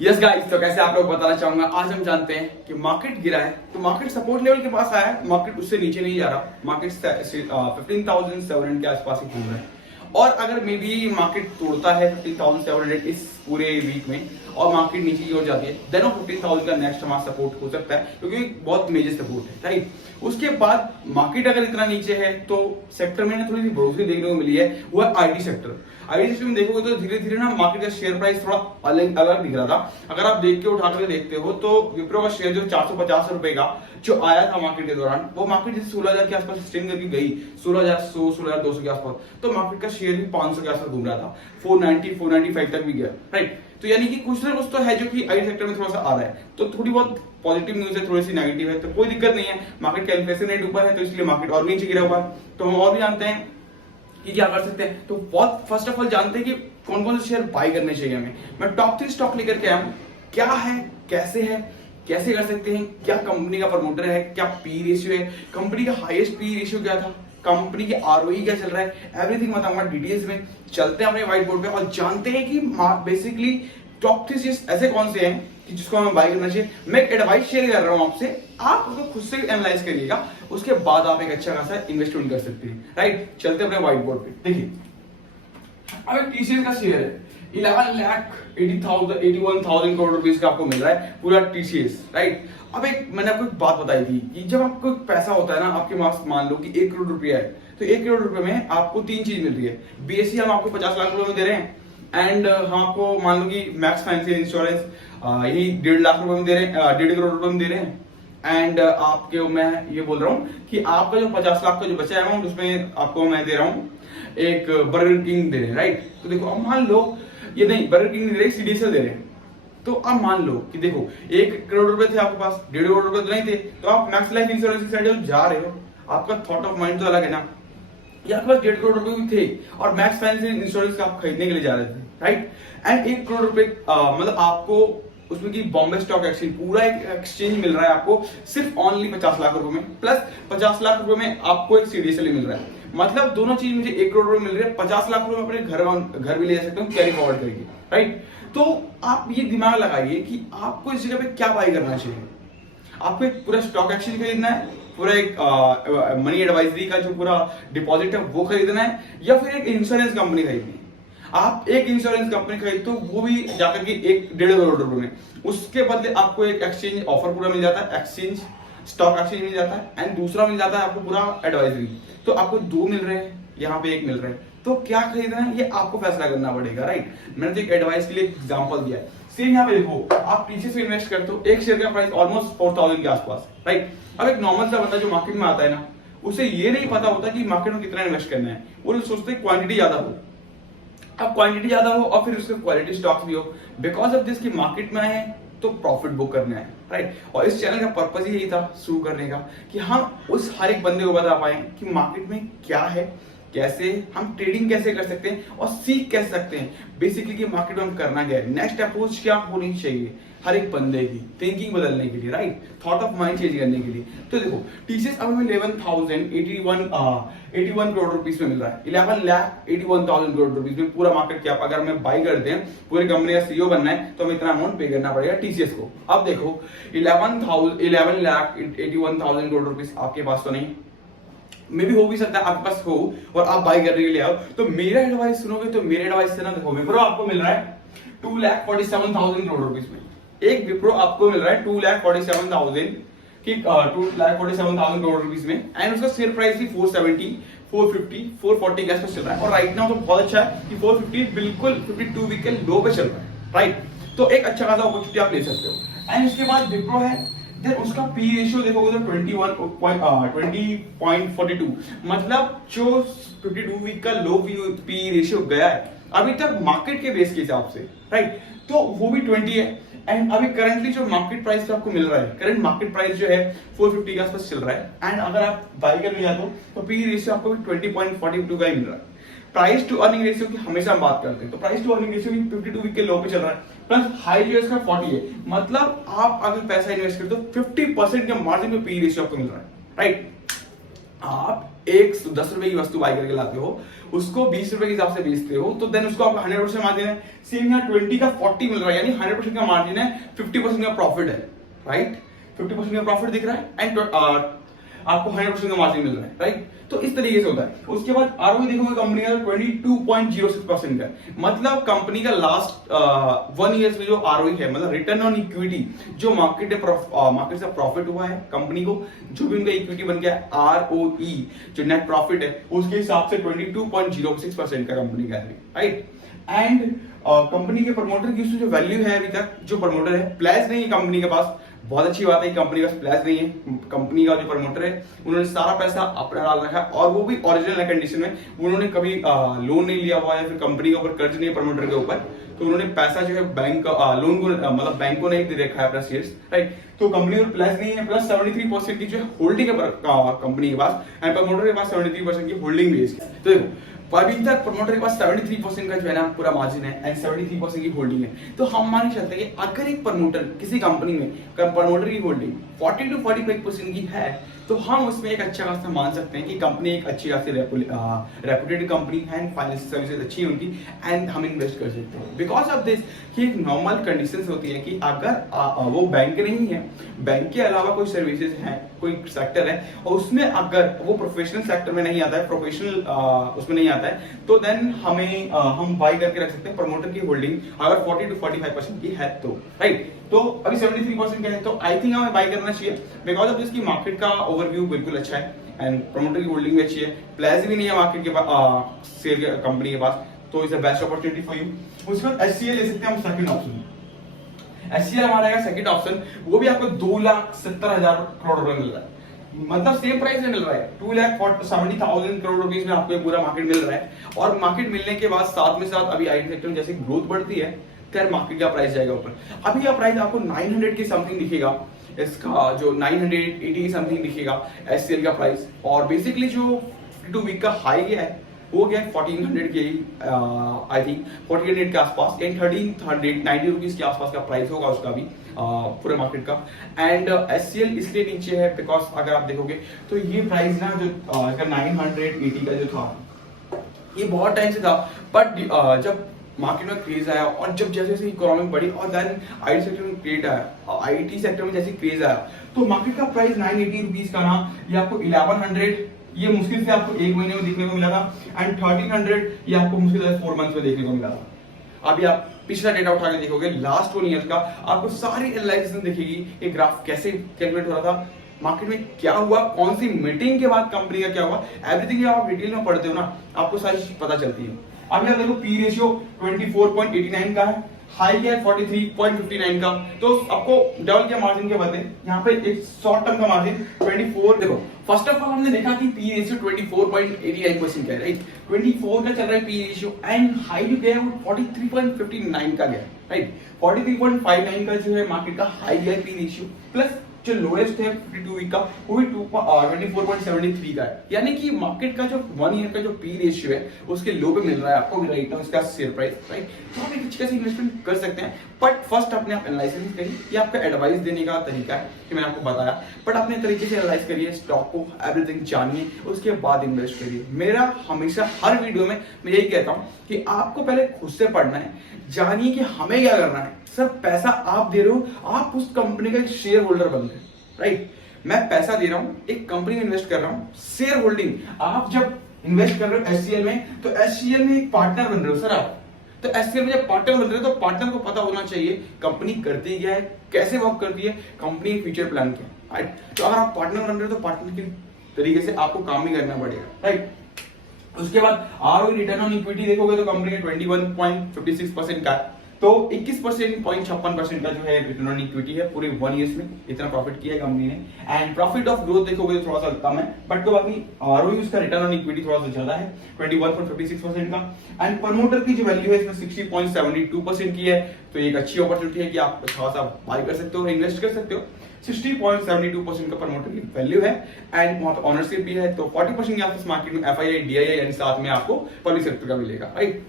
Yes guys, तो कैसे आप लोग बताना चाहूंगा। आज हम जानते हैं कि मार्केट गिरा है, तो मार्केट सपोर्ट लेवल के पास आया है, मार्केट उससे नीचे नहीं जा रहा। मार्केट 15,700 के आसपास ही घूम रहा है। और अगर मे बी मार्केट तोड़ता है 15,700 इस पूरे वीक में और मार्केट नीचे की ओर जाती है, देन 15,000 का नेक्स्ट हमारा सपोर्ट हो सकता है, क्योंकि बहुत मेजर सपोर्ट है, राइट। उसके बाद मार्केट अगर इतना नीचे है तो सेक्टर में थोड़ी सी बढ़ोतरी देखने को मिली है, वो है आईटी सेक्टर। आईटी सेक्टर में देखोगे तो धीरे धीरे ना मार्केट का शेयर प्राइस थोड़ा अलग अलग दिख रहा था। अगर आप देख के उठा करके देखते हो तो विप्रो का शेयर जो 450 रुपए का जो आया था मार्केट के दौरान, वो मार्केट जैसे 16,000 के आसपास स्टेन करके गई, 16,100 16,200 के आसपास, तो मार्केट का शेयर भी 500 के आसपास घूम रहा था, 490 495 तक भी गया, राइट। तो यानी कि कुछ ना कुछ तो है जो कि आईटी सेक्टर में थोड़ा सा आ रहा है। तो थोड़ी बहुत पॉजिटिव न्यूज है, थोड़ी सी नेगेटिव है, तो कोई दिक्कत नहीं है। मार्केट का इन्फ्लेशन रेट ऊपर है तो इसलिए मार्केट और नीचे गिरा हुआ है। तो हम और भी जानते हैं कि क्या कर सकते हैं। तो बहुत फर्स्ट ऑफ ऑल जानते हैं कि कौन कौन से शेयर बाय करने चाहिए हमें। मैं टॉप 3 स्टॉक लेकर के आया हूं। क्या है, कैसे कर सकते हैं, क्या कंपनी का प्रमोटर है, क्या पी रेशियो है, कंपनी का हाईएस्ट पी रेशियो क्या था, कंपनी की आरओई क्या चल रहा है, एवरीथिंग बताऊंगा डिटेल्स में। चलते हैं अपने व्हाइट बोर्ड पे और जानते हैं कि बेसिकली टॉप 3 शेयर्स ऐसे कौन से हैं कि जिसको हमें बाय करना चाहिए। मैं एडवाइस शेयर कर रहा हूं आपसे, आप उसको खुद से एनालाइज करिएगा, उसके बाद आप एक अच्छा खासा इन्वेस्टमेंट कर सकते हैं, राइट। चलते हैं अपने व्हाइट बोर्ड पे। देखिए, अब एक टीसीएस का शेयर है 11,81,000 करोड़ रुपीस का आपको मिल रहा है पूरा टीसीएस, राइट। अब एक मैंने आपको एक बात बताई थी कि जब आपको पैसा होता है ना आपके पास, मान लो कि 1 करोड़ रुपया है, तो 1 करोड़ रुपए में आपको 3 चीज मिल रही है। बीएससी हम आपको 50 लाख रुपए में दे रहे हैं, एंड हम आपको मान लो कि मैक्स फाइनेंशियल इंश्योरेंस यही 1.5 लाख रुपए में दे रहे हैं, 1.5 करोड़ रुपए में दे रहे हैं। एंड आपके मैं ये बोल रहा हूँ कि आपका जो 50 लाख का जो बचा है अमाउंट, उसमें आपको मैं दे रहा हूँ एक बर्गर किंग दे रहे हैं, राइट। तो देखो, अब मान लो ये नहीं, बर्गर किंग दे रहे हैं, सीडीएसएल दे रहे हैं। तो अब मान लो कि देखो 1 करोड़ रुपए थे आपके पास, 1.5 करोड़ रुपए तो नहीं थे, तो आप मैक्स लाइफ इंश्योरेंस की साइड जा रहे हो, आपका थॉट ऑफ माइंड तो अलग है ना। ये आपके पास 1.5 करोड़ रुपए भी थे और मैक्स फाइनेंशियल इंश्योरेंस का आप खरीदने के लिए जा रहे थे, राइट। एंड 1 करोड़ रुपए मतलब आपको उसमें की बॉम्बे स्टॉक एक्सचेंज, पूरा एक एक्सचेंज मिल रहा है आपको सिर्फ ओनली 50 लाख रुपए में, प्लस 50 लाख रुपए में आपको एक सीडीएसएल मिल रहा है। मतलब दोनों चीज मुझे 1 करोड़ रुपए मिल रही है, 50 लाख रुपए अपने घर भी ले जा सकते हो कैरी फॉरवर्ड करके, राइट। तो आप ये दिमाग लगाइए कि आपको इस जगह पे क्या बाय करना चाहिए। आपको एक पूरा स्टॉक एक्सचेंज खरीदना है, पूरा एक मनी एडवाइजरी का जो पूरा डिपॉजिट है वो खरीदना है, या फिर एक इंश्योरेंस कंपनी खरीदनी है। आप एक इंश्योरेंस कंपनी खरीदते हो, वो भी जाकर के 1.5 करोड़ रुपए में, उसके बदले आपको एक एक्सचेंज ऑफर पूरा मिल जाता है, एक्सचेंज स्टॉक एक्सचेंज मिल जाता है, एंड दूसरा मिल जाता है आपको पूरा एडवाइजरी। तो आपको 2 मिल रहे हैं, यहाँ पे 1 मिल रहा है, तो क्या खरीदना है ये आपको फैसला करना पड़ेगा, राइट। मैंने तो एक एडवाइस के लिए एग्जांपल दिया है। सेम यहाँ पे देखो, आप टीसीएस में इन्वेस्ट करते हो, एक शेयर का प्राइस ऑलमोस्ट 4,000 के आसपास, राइट। अब एक नॉर्मल सा बंदा जो मार्केट में आता है ना, उसे ये नहीं पता होता कि मार्केट में कितना इन्वेस्ट करना है, वो सोचते हैं क्वांटिटी ज्यादा हो। अब क्वांटिटी ज्यादा हो और फिर उसके क्वालिटी स्टॉक्स भी हो, बिकॉज ऑफ दिस की मार्केट में आए तो प्रॉफिट बुक करना है, राइट। और इस चैनल का पर्पस ही यही था शुरू करने का कि हम उस हर एक बंदे को बता पाए कि मार्केट में क्या है, कैसे हम ट्रेडिंग कैसे कर सकते हैं और सीख कैसे सकते हैं, बेसिकली कि मार्केट में हम करना क्या है, नेक्स्ट अप्रोच क्या होनी चाहिए हर एक बंदे की थिंकिंग बदलने के लिए, right, thought of mind change करने के लिए। तो देखो, टीसीएस अब हमें 81 करोड़ रुपीस में मिल रहा है, 11,81,000 करोड़ रुपीस में पूरा मार्केट कैप। अगर हमें बाई करते हैं, पूरी कंपनी का सीईओ बनना है, तो हमें इतना अमाउंट पे करना पड़ेगा टीसीएस को। अब देखो 11,81,000 करोड़ रुपीस आपके पास तो नहीं, मे भी हो भी सकता है आपके पास हो और आप बाई करने के लिए आओ, तो मेरा एडवाइस सुनोगे तो मेरे एडवाइस से ना, देखो विप्रो आपको मिल रहा है 2,47,000 करोड़ रुपीस में, एक विप्रो आपको मिल रहा है 2,47,000 की 2,47,000 करोड़ रुपीस में, एंड उसका शेयर प्राइस भी 470 450 440 के आसपास चल रहा है। और राइट नाउ तो बहुत अच्छा है कि 450 बिल्कुल 52 वीक के लो पे चल रहा है, राइट। तो एक अच्छा खासा अपॉर्चुनिटी आप ले सकते हो। एंड इसके बाद विप्रो है, देन उसका पी रेशियो देखोगे तो 20.42, मतलब जो 52 वीक का लो पी रेशियो गया है अभी तक मार्केट के बेस के हिसाब से, राइट, तो वो भी 20 है। एंड अभी करंटली जो मार्केट प्राइस पे आपको मिल रहा है, करंट मार्केट प्राइस जो है 450 के आसपास चल रहा है, एंड अगर आप बाई करने जाते हो तो पी रेशियो आपको 20.42 का ही मिल रहा है। प्राइस टू अर्निंग रेशियो की हमेशा हम बात करते हैं, तो price to earning ratio 52 week के लो पे चल रहा है, प्लस हाई जो इसका 40 है, मतलब आप अगर पैसा इन्वेस्ट करते हो 50% के मार्जिन पे पी रेशियो आपको मिल रहा है, राइट। आप एक 10 रुपए की वस्तु बाय करके लाते हो, उसको 20 रुपए के हिसाब से बेचते हो, तो देन उसको आपका 100% मार्जिन है। सेम यहाँ 20 का 40 मिल रहा है, यानी 100% का मार्जिन है, 50% का प्रॉफिट है, राइट। 50% का प्रॉफिट दिख रहा है एंड आपको 100% का मार्जिन मिल रहा है, राइट। तो इस तरीके से होता है। उसके बाद आरओई देखोगे कंपनी का 22.06% का, मतलब कंपनी का लास्ट 1 ईयर्स में जो आरओई है, मतलब रिटर्न ऑन इक्विटी, जो मार्केट से प्रॉफिट हुआ है कंपनी को, जो भी उनका इक्विटी बन गया है, आरओई जो नेट प्रॉफिट है, उसके हिसाब से 22.06% का कंपनी का है, राइट। एंड कंपनी के प्रमोटर की जो वैल्यू है अभी तक, जो प्रमोटर है, प्लेस नहीं है कंपनी के पास, बहुत अच्छी बात है कि कंपनी के पास प्लेस नहीं है। कंपनी का जो प्रमोटर है उन्होंने सारा पैसा अपना डाल रखा है, और वो भी ओरिजिनल कंडीशन में, उन्होंने कभी लोन नहीं लिया हुआ है, फिर कंपनी के ऊपर कर्ज नहीं है प्रमोटर के ऊपर, तो उन्होंने पैसा जो है बैंक लोन को मतलब बैंक को नहीं दे रखा है अपना शेयर्स, राइट। तो कंपनी में प्लस नहीं है, प्लस 73% की जो है होल्डिंग है कंपनी के पास, एंड प्रमोटर के पास 73% की होल्डिंग भी है। तो देखो अभी तक प्रमोटर के पास 73% का जो है ना पूरा मार्जिन है एंड 73% की होल्डिंग है। तो हम मान सकते हैं कि अगर एक प्रमोटर किसी कंपनी में प्रमोटर की होल्डिंग 40 to 45% की है, तो हम उसमें एक अच्छा खासा मान सकते हैं कि कंपनी एक अच्छी खासी रेपुटेड कंपनी है एंड फाइनेंशियल सर्विसेज अच्छी है उनकी, एंड हम इन्वेस्ट कर सकते हैं। बिकॉज ऑफ दिस कि एक नॉर्मल कंडीशंस होती है कि अगर वो बैंक नहीं है, बैंक के अलावा कोई सर्विसेज है, कोई सेक्टर है, और उसमें अगर वो प्रोफेशनल सेक्टर में नहीं आता है, प्रोफेशनल उसमें नहीं आता है, तो देन हम बाय करके रख सकते हैं प्रमोटर की होल्डिंग अगर 40 to 45% की है तो, राइट। तो अभी 73% का है, तो आई थिंक हमें बाय करना चाहिए, बिकॉज ऑफ इसकी मार्केट का ओवरव्यू बिल्कुल अच्छा है एंड प्रमोटर की होल्डिंग भी अच्छी है, प्लेस भी नहीं है मार्केट के पास शेयर कंपनी के पास, तो it's a best opportunity for you. उसके बाद एचसीएल ले सकते हैं हम सेकंड ऑप्शन। एचसीएल हमारा है सेकंड ऑप्शन, वो भी आपको 2,70,000 करोड़ रुपए मिल रहा है, मतलब सेम प्राइस में मिल रहा है, 2,70,000 करोड़ रुपीस में आपको पूरा मार्केट मिल रहा है। और मार्केट मिलने के बाद साथ में साथ अभी आईटी सेक्टर में जैसे ग्रोथ बढ़ती है, तो मार्केट का प्राइस जाएगा ऊपर। अभी का प्राइस आपको 900 के समथिंग दिखेगा, इसका जो 980 समथिंग दिखेगा एचसीएल का प्राइस, और बेसिकली जो 52 वीक का हाई है वो गया 1400 के आई थिंक 1400 के आसपास, 1390 रुपीज के आसपास का प्राइस होगा उसका भी पूरे मार्केट का। एंड एचसीएल इसलिए नीचे है बिकॉज अगर आप देखोगे तो ये प्राइस ना जो इसका 980 का जो था, ये बहुत टाइम से था, बट जब मार्केट में क्रेज आया और जब जैसे जैसे इकोनॉमी बढ़ी और देन आईटी सेक्टर में क्रेज आया, आईटी सेक्टर में जैसे क्रेज आया, तो मार्केट का प्राइस 980 रुपीज का ना, ये आपको 1100 ये मुश्किल से आपको 1 महीने में देखने को मिला था, एंड 1300 ये आपको मुश्किल से 4 मंथ में देखने को मिला था। अभी आप पिछला डेटा उठा के देखोगे लास्ट 1 ईयर का, आपको सारी एनालिसिस दिखेगी ये ग्राफ कैसे कैलकुलेट हो रहा था, मार्केट में क्या हुआ, कौन सी मीटिंग के बाद कंपनी का क्या हुआ, एवरीथिंग जब आप डिटेल में पढ़ते हो ना, आपको सारी चीज पता चलती है। अभी आप देखो पी रेशियो 24.89 का है, हाई क्या है 43.59 का, तो आपको डबल के मार्जिन के बदले यहाँ पे एक शॉर्ट टर्म का मार्जिन 24। देखो फर्स्ट ऑफ ऑल हमने देखा कि पी रेशियो 24.89% का है, राइट। 24 का चल रहा है पी रेशियो, एंड हाई जो गया है वो 43.59 का गया, राइट। 43.59 का जो है मार्केट का हाई गया पी रेशियो, प्लस जो लोएस्ट है 52 वीक का वो भी 24.73 का है, यानी कि मार्केट का जो 1 ईयर का जो पी रेशियो है उसके लो पे मिल रहा है आपको राइट नाउ इसका शेयर प्राइस, राइट। तो आप एक अच्छी खासी इन्वेस्टमेंट कर सकते हैं, बट फर्स्ट अपने आप एनालिसिस करिए, ये आपका एडवाइस देने का तरीका है कि मैंने आपको बताया, बट अपने तरीके से एनालाइज करिए स्टॉक को, एवरीथिंग जानिए, उसके बाद इन्वेस्ट करिए। मेरा हमेशा हर वीडियो में मैं यही कहता हूँ कि आपको पहले खुद से पढ़ना है, जानिए कि हमें क्या करना है। सर पैसा आप दे रहे हो, आप उस कंपनी का एक शेयर होल्डर बन गए, राइट। मैं पैसा दे रहा हूं, एक कंपनी में इन्वेस्ट कर रहा हूं, शेयर होल्डिंग। आप जब इन्वेस्ट कर रहे हो एचसीएल में, तो एचसीएल में एक पार्टनर बन रहे हो सर आप। तो एचसीएल में जब पार्टनर बन रहे हो तो पार्टनर को पता होना चाहिए कंपनी करती क्या है, कैसे वर्क करती है, कंपनी फ्यूचर प्लान क्या है, राइट। तो अगर आप पार्टनर बन रहे हो तो पार्टनर के तरीके से आपको काम भी करना पड़ेगा, राइट। उसके बाद आरओई रिटर्न ऑन इक्विटी देखोगे तो कंपनी का 21.56% का है, तो 21.56% का जो है रिटर्न ऑन इक्विटी है पूरे 1 ईयर्स में, इतना प्रॉफिट किया है कंपनी ने। एंड प्रॉफिट ऑफ ग्रोथ देखोगे तो थोड़ा सा कम है, बट कोई बात नहीं, आरओई उसका रिटर्न ऑन इक्विटी थोड़ा सा ज्यादा है 21.56% का। एंड प्रमोटर की जो वैल्यू है इसमें 60.72% की है, तो एक अच्छी अपॉर्चुनिटी है कि आप थोड़ा सा बाय कर सकते हो, इन्वेस्ट कर सकते हो। 60.72% का प्रमोटर की वैल्यू है, एंड वहां पर ऑनरशिप भी है, तो 40% के आसपास मार्केट में एफआईआई, डीआईआई एंड साथ में आपको पब्लिक सेक्टर का मिलेगा, राइट।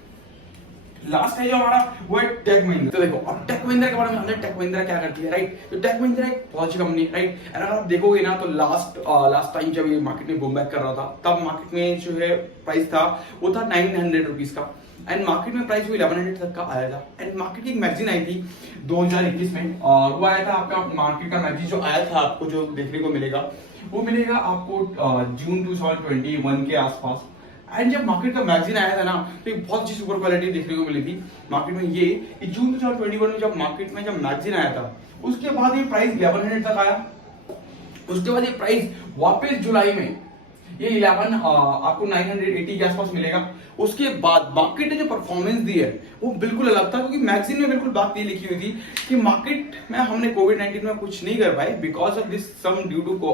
लास्ट है जो हमारा वो है टेक महिंद्रा। तो देखो अब टेक महिंद्रा के बारे में जानते हैं, टेक महिंद्रा क्या करती है, राइट। तो टेक महिंद्रा एक बहुत अच्छी कंपनी है, राइट। और अगर आप देखोगे ना तो लास्ट टाइम जब ये मार्केट में बूम बैक कर रहा था, तब मार्केट में जो है प्राइस था वो था 900 रुपीज का, एंड मार्केट में प्राइस वो 1100 तक का आया था। एंड मार्केट की एक मैगजीन आई थी 2021 में, और वो आया था आपका मार्केट का मैगजीन जो आया था, आपको जो देखने को मिलेगा वो मिलेगा आपको जून 2021 के आसपास। एंड जब मार्केट का मैगजीन आया था ना, तो एक बहुत अच्छी सुपर क्वालिटी देखने को मिली थी मार्केट में। ये जून 2021 में जब मार्केट में जब मैगजीन आया था, उसके बाद ये प्राइस 1100 तक आया। उसके बाद ये प्राइस वापस जुलाई में ये 11 आपको 980 के आसपास मिलेगा। उसके बाद मार्केट ने जो परफॉर्मेंस दी है वो बिल्कुल अलग था, क्योंकि मैगजीन में बिल्कुल बात ये लिखी हुई थी कि मार्केट में हमने कोविड-19 में कुछ नहीं कर पाए because of this some due to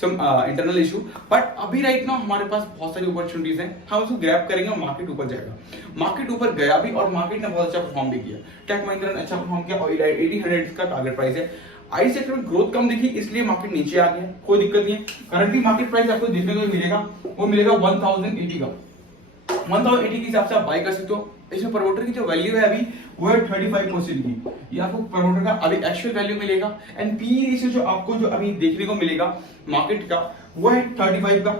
some internal issue, but अभी राइट नाउ हमारे पास बहुत सारी अपॉर्चुनिटीज हैं, हम उसको ग्रैब करेंगे और मार्केट ऊपर जाएगा। मार्केट ऊपर गया भी और मार्केट ने बहुत अच्छा परफॉर्म भी किया। टेक महिंद्रा ने अच्छा परफॉर्म किया और 1800 का टारगेट प्राइस है। आई सेक्टर में ग्रोथ कम दिखी इसलिए मार्केट नीचे आ गया, कोई दिक्कत नहीं है। करंटली मार्केट प्राइस आपको देखने को मिलेगा, वो मिलेगा 1080 का। 1080 के हिसाब से आप बाय कर सकते हो। इसमें प्रमोटर की जो वैल्यू है अभी वो है 35% की, ये आपको प्रमोटर का अभी एक्चुअल वैल्यू मिलेगा। एंड पी रेशियो जो आपको जो अभी देखने को मिलेगा मार्केट का वो है 35 का,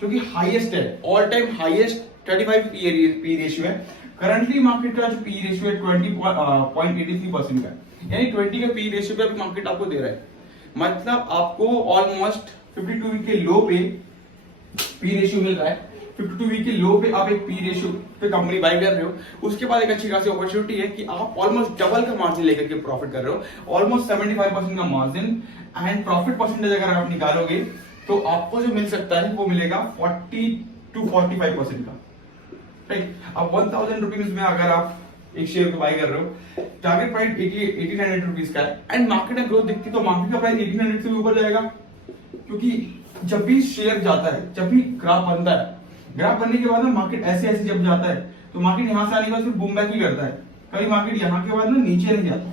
जो कि हाईएस्ट है, all time highest 35 P ratio है। करंटली मार्केट का जो पी रेशियो है 20.83% का, यानी 20 का पी रेशियो पे मार्केट आपको दे रहा है। मतलब आपको ऑलमोस्ट 52 वीक के लो पे पी रेशियो मिल रहा है। 52 वीक के लो पे आप एक पी रेशियो पे कंपनी बाय कर रहे हो। उसके बाद एक अच्छी खासी अपॉर्चुनिटी है कि आप ऑलमोस्ट डबल का मार्जिन लेकर के प्रॉफिट कर रहे हो, ऑलमोस्ट 75% का मार्जिन। एंड प्रॉफिट परसेंटेज अगर आप निकालोगे तो आपको जो मिल सकता है वो मिलेगा 40 to 45% का, राइट। अब 1000 रुपीज में अगर आप एक शेयर को बाय कर रहे हो, टारगेट प्राइस 1800 रुपीज का है, एंड मार्केट में ग्रोथ दिखती तो मार्केट का प्राइस 1800 से भी ऊपर जाएगा। क्योंकि जब भी शेयर जाता है, जब भी ग्राफ बनता है, ग्राफ बनने के बाद ना मार्केट ऐसे ऐसे जब जाता है तो मार्केट यहां से आने के बाद फिर बूम बैक ही करता है। कभी मार्केट यहां के बाद ना नीचे नहीं जाता।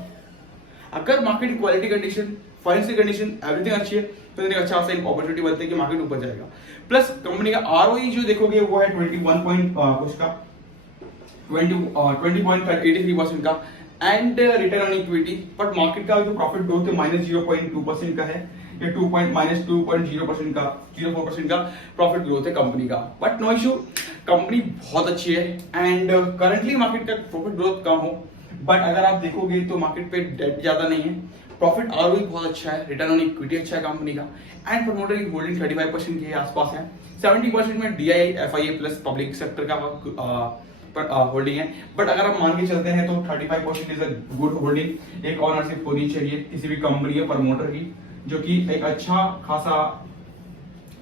अगर मार्केट की quality condition, financial condition, everything अच्छी है तो एक अच्छा सा एक अपॉर्चुनिटी बनती है कि मार्केट ऊपर जाएगा। प्लस कंपनी का आरओई जो देखोगे वो है 20.83% का, and return on equity. But market का जो प्रॉफिट ग्रोथ है -0.2% का है, या -2.0% का 0.4% का प्रॉफिट ग्रोथ है कंपनी का। बट नो इशू, कंपनी बहुत अच्छी है। एंड करंटली मार्केट का प्रॉफिट ग्रोथ कम हो, बट अगर आप देखोगे तो मार्केट पे डेट ज्यादा नहीं है, प्रॉफिट आरओई बहुत अच्छा है, रिटर्न ऑन इक्विटी अच्छा है कंपनी का, एंड प्रमोटर की होल्डिंग 35% के आसपास है। 70% में DI, FIA plus public sector का होल्डिंग है। बट अगर आप मान के चलते हैं तो 35% इज अ गुड होल्डिंग। एक ऑनरशिप होनी चाहिए किसी भी कंपनी या प्रमोटर की, जो कि एक अच्छा खासा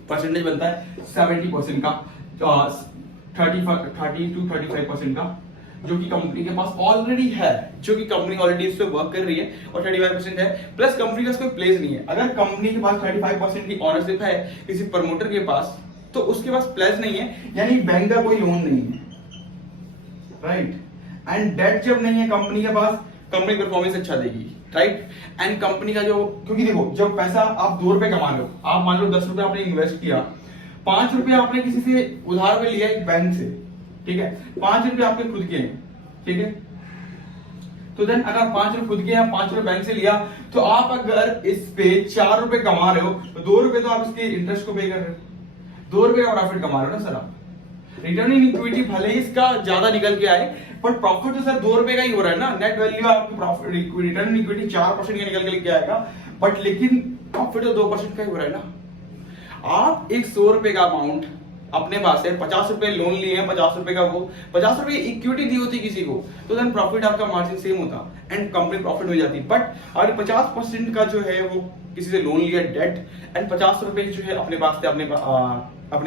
परसेंटेज बनता है 70% का, 30 to 35% का, जो कि कंपनी के पास ऑलरेडी है, जो कि कंपनी ऑलरेडी इस पे वर्क कर रही है, और 35% है। प्लस कंपनी का कोई प्लेस नहीं है। अगर कंपनी के पास 35% की ऑनरशिप है किसी प्रमोटर के पास, तो उसके पास प्लेस नहीं है, यानी बैंक का कोई लोन नहीं है, राइट। एंड डेट जब नहीं है कंपनी के पास, कंपनी परफॉर्मेंस अच्छा देगी, राइट। एंड कंपनी का जो, क्योंकि देखो जब पैसा आप 2 रुपए कमा लो, आप मान लो 10 रुपए आपने इन्वेस्ट किया, 5 रुपए आपने किसी से उधार पे लिया एक बैंक से, ठीक है, 5 रुपए आपके खुद के हैं, ठीक है। तो देन अगर 5 रुपए खुद के हैं, 5 रुपए बैंक से लिया, तो आप अगर इस पे 4 रुपए कमा रहे हो तो 2 रुपए तो आप इसके इंटरेस्ट को पे कर रहे हो, 2 रुपए का प्रॉफिट कमा रहे हो ना सर आप। रिटर्न इन इक्विटी भले ही इसका ज्यादा निकल के आए, बट प्रॉफिट तो सर 2 रुपए का ही हो रहा है ना। नेट वैल्यू आपकी प्रॉफिट, रिटर्न इन इक्विटी 4% का निकल के लेके आएगा, बट लेकिन प्रॉफिट तो 2% का ही हो रहा है ना। आप एक 100 रुपए का अमाउंट अपने पास है, 50 रुपए लोन लिए हैं, 50 रुपए का वो 50 रुपए इक्विटी दी होती किसी को, तो देन प्रॉफिट आपका मार्जिन सेम होता एंड कंपनी प्रॉफिट हो जाती। बट अगर 50% का जो है वो किसी से लोन लिया डेट, एंड 50 रुपए जो है अपने पास थे, अपने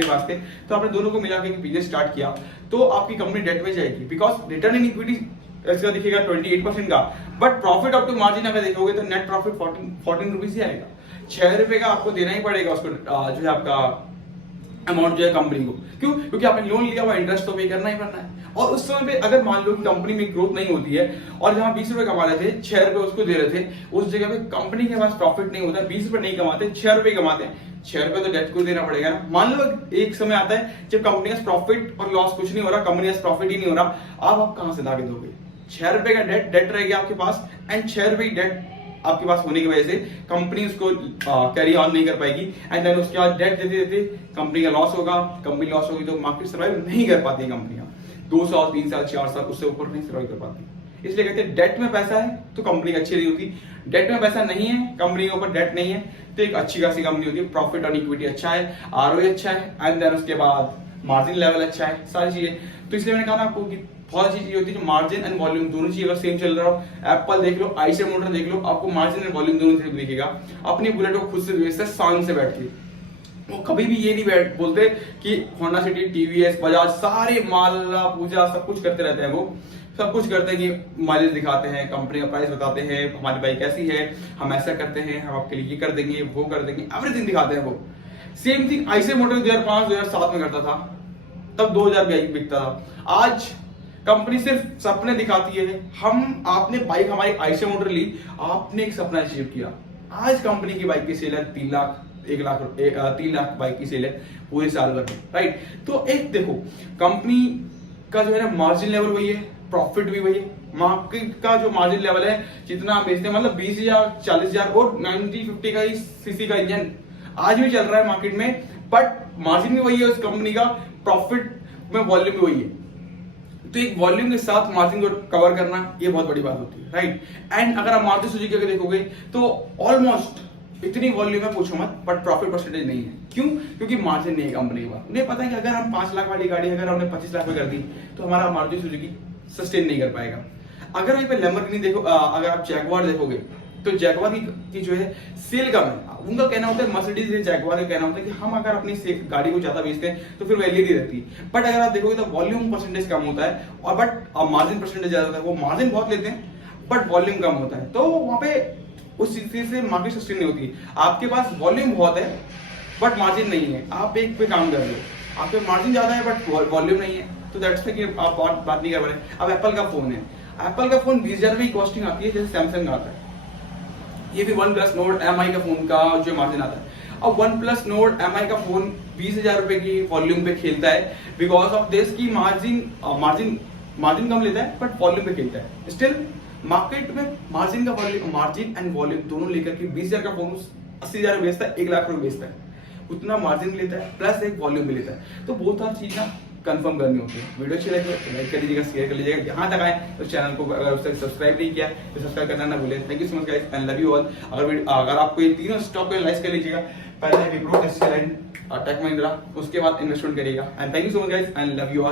पास थे, तो आपने दोनों को मिला के बिजनेस स्टार्ट किया, तो आपकी कंपनी डेट में जाएगी। बिकॉज रिटर्न इन इक्विटी इसका दिखेगा 28% का, but profit up to margin अगर देखोगे तो नेट प्रॉफिट 14 रुपीज ही आएगा। 6 रुपए का आपको देना ही पड़ेगा उसको, जो है आपका अमाउंट जो है कंपनी को। क्यों? क्योंकि आपने लोन लिया हुआ, इंटरेस्ट तो पे करना ही पड़ना है। और उस समय पे अगर मान लो कि कंपनी में ग्रोथ नहीं होती है और जहां 20 रुपए कमा रहे थे 6 रुपए उसको दे रहे थे, उस जगह पे कंपनी के पास प्रॉफिट नहीं होता, 20 रुपए नहीं कमाते, 6 रुपए कमाते हैं, 6 रुपए तो डेट को देना पड़ेगा ना। मान लो एक समय आता है जब कंपनी का प्रॉफिट और लॉस कुछ नहीं हो रहा, कंपनी का प्रॉफिट ही नहीं हो रहा, आप कहां से लाके दोगे? 6 रुपए का डेट रहेगा आपके पास, एंड 6 रुपए की डेट आपके पास होने की वजह से कंपनी उसको कैरी ऑन नहीं कर पाएगी, एंड देन उसके बाद डेट देते देते कंपनी का लॉस होगा। कंपनी लॉस होगी तो मार्केट सर्वाइव नहीं कर पाती कंपनियां, 2 साल 3 साल 4 साल उससे ऊपर नहीं सर्वाइव कर पाती। इसलिए कहते हैं डेट में पैसा है तो कंपनी अच्छी नहीं होती, डेट में पैसा नहीं है, कंपनी के ऊपर डेट नहीं है तो एक अच्छी खासी कंपनी होती है, प्रॉफिट और इक्विटी अच्छा है, आरओए अच्छा है, एंड देन उसके बाद मार्जिन लेवल अच्छा है, सारी चीजें। तो इसलिए मैंने कहा ना आपको कि बहुत अच्छी चीज होती है जो मार्जिन एंड वॉल्यूम दोनों चीज अगर सेम चल रहा हो, एप्पल देख लो, आईशर मोटर देख लो, आपको मार्जिन एंड वॉल्यूम दोनों से दिखेगा। अपनी बुलेट को खुद से बेचते शान से बैठ के, वो कभी भी ये नहीं बोलते कि होंडा सिटी, टीवीएस, बजाज सारे माला पूजा सब कुछ करते रहते हैं, वो सब कुछ करते हैं कि माइलेज दिखाते हैं, कंपनी का प्राइस बताते हैं, हमारी बाइक कैसी है, हम ऐसा करते हैं, हम आपके लिए ये कर देंगे, वो कर देंगे, एवरीथिंग दिखाते हैं वो। सेम थिंग आईशर मोटर 2005-2007 में करता था, तब 2000 बाइक बिकता था। आज कंपनी सिर्फ सपने दिखाती है। आपने बाइक हमारी आईशर मोटर ली, आपने एक सपना अचीव किया। आज कंपनी की बाइक की सेल है 3 लाख, 3 लाख बाइक की सेल है पूरे साल भर में, राइट। तो एक देखो कंपनी का जो है ना मार्जिन लेवल वही है, प्रॉफिट भी वही है। मार्केट का जो मार्जिन लेवल है जितना हम बेचते हैं, मतलब 20,000 40,000 और 90-50 का ही सीसी का इंजन आज भी चल रहा है मार्केट में, बट मार्जिन भी वही है उस कंपनी का, प्रॉफिट में वॉल्यूम भी वही है। तो एक वॉल्यूम के साथ मार्जिन को कवर करना ये बहुत बड़ी बात होती है, राइट। एंड अगर आप मारुति सुजुकी के देखोगे तो ऑलमोस्ट इतनी वॉल्यूम है पूछो मत, बट प्रॉफिट परसेंटेज नहीं है। क्यों? क्योंकि मार्जिन नहीं है कंपनी के पास। उन्हें पता है कि अगर हम 5 लाख वाली गाड़ी अगर हमने 25 लाख में कर दी तो हमारा मारुति सुजुकी सस्टेन नहीं कर पाएगा। अगर वहीं पे लैम्बोर्गिनी देखो, अगर आप जैगुआर देखोगे तो जैगुआर की जो है सेल कम है। उनका कहना होता है, मर्सिडीज या जैगुआर का कहना होता है कि हम अगर अपनी गाड़ी को ज्यादा बेचते हैं तो फिर वैल्यू नहीं रहती। बट अगर आप देखोगे तो वॉल्यूम परसेंटेज कम होता है और बट मार्जिन परसेंटेज ज्यादा होता है। वो मार्जिन बहुत लेते हैं बट वॉल्यूम कम होता है, तो वहां पे उस चीज से मार्केट सस्टेन नहीं होती। आपके पास वॉल्यूम बहुत है बट मार्जिन नहीं है, आप एक पे काम कर रहे हो, आपके मार्जिन ज्यादा है बट वॉल्यूम नहीं है, तो दैट्स कि आप बात नहीं कर पा रहे। अब एप्पल का फोन है, एप्पल का फोन 20,000 रुपए की कॉस्टिंग आती है जैसे सैमसंग आता है। ये भी OnePlus Nord MI का फोन का जो मार्जिन आता है। अब OnePlus Nord MI का फोन 20,000 रुपए की वॉल्यूम पे खेलता है, बिकॉज ऑफ दिस की मार्जिन कम लेता है बट वॉल्यूम पे खेलता है। स्टिल मार्केट में मार्जिन एंड वॉल्यूम दोनों लेकर के 20,000 का फोन 80,000 बेचता है, 1 लाख रुपए बेचता है, उतना मार्जिन लेता है प्लस एक वॉल्यूम भी लेता है। तो बहुत सारी चीज ना कंफर्म करनी होती है। वीडियो अच्छी लगी तो लाइक कर लीजिएगा, शेयर कर लीजिएगा। यहाँ तक आए तो चैनल को अगर उससे सब्सक्राइब नहीं किया तो सब्सक्राइब करना ना भूलें। Thank you so much guys and love you all. अगर आपको ये तीनों स्टॉक को एनालाइज कर लीजिएगा, पहले विप्रो, टेस्ला एंड टेक महिंद्रा, उसके बाद इन्वेस्टमेंट करिएगा। And thank you so much guys and love you all.